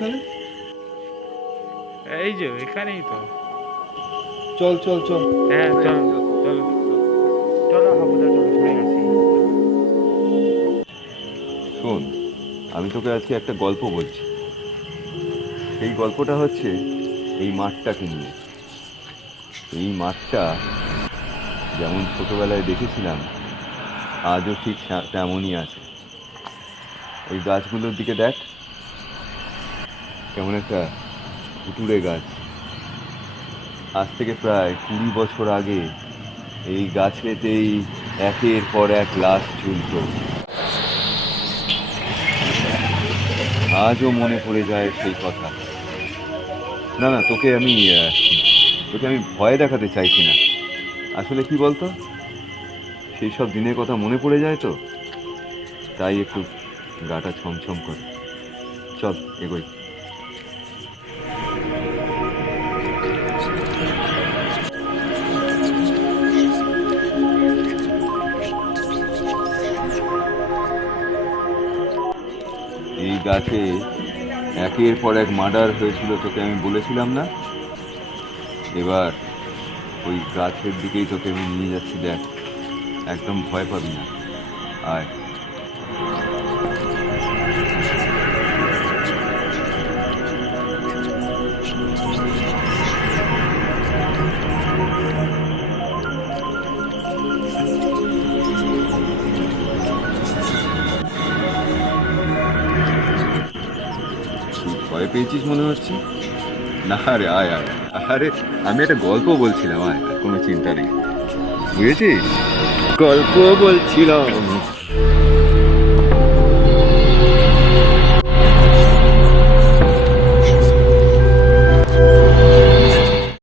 এখানে? এই যে এখানেই তো। চল চল চল। হ্যাঁ চলো চলো চলো হাবুদা, চলো ঘুরে আসি। শোন, আমি তোকে আজকে একটা গল্প বলছি। সেই গল্পটা হচ্ছে এই মাঠটাকে নিয়ে। এই মাঠটা যেমন ছোটবেলায় দেখেছিলাম, আজও ঠিক তেমনই আছে। ওই গাছগুলোর দিকে দেখ, কেমন একটা ভুতুড়ে গাছ। আজ থেকে প্রায় 20 বছর আগে এই গাছেতেই একের পর এক লাশ ঝুলত। আজও মনে পড়ে যায় সেই কথা। না না, তোকে আমি ভয় দেখাতে চাইছি না। আসলে কি বলতো, সেই সব দিনের কথা মনে পড়ে যায় তো, তাই একটু গাটা ছমছম করে। চল এগোই। এই গাছে একের পর এক মার্ডার হয়েছিল, তোকে আমি বলেছিলাম না? এবার ওই গাছের দিকেই তোকে আমি নিয়ে যাচ্ছি, দেখ। একদম ভয় পাবি না, আয়। তুই ভয় পেয়েছিস মনে হচ্ছে। না রে, আয় আয় আয়। আরে আমি একটা গল্প বলছিলাম, আয়, কোনো চিন্তা নেই, বুঝেছিস? গল্প বলছিলাম।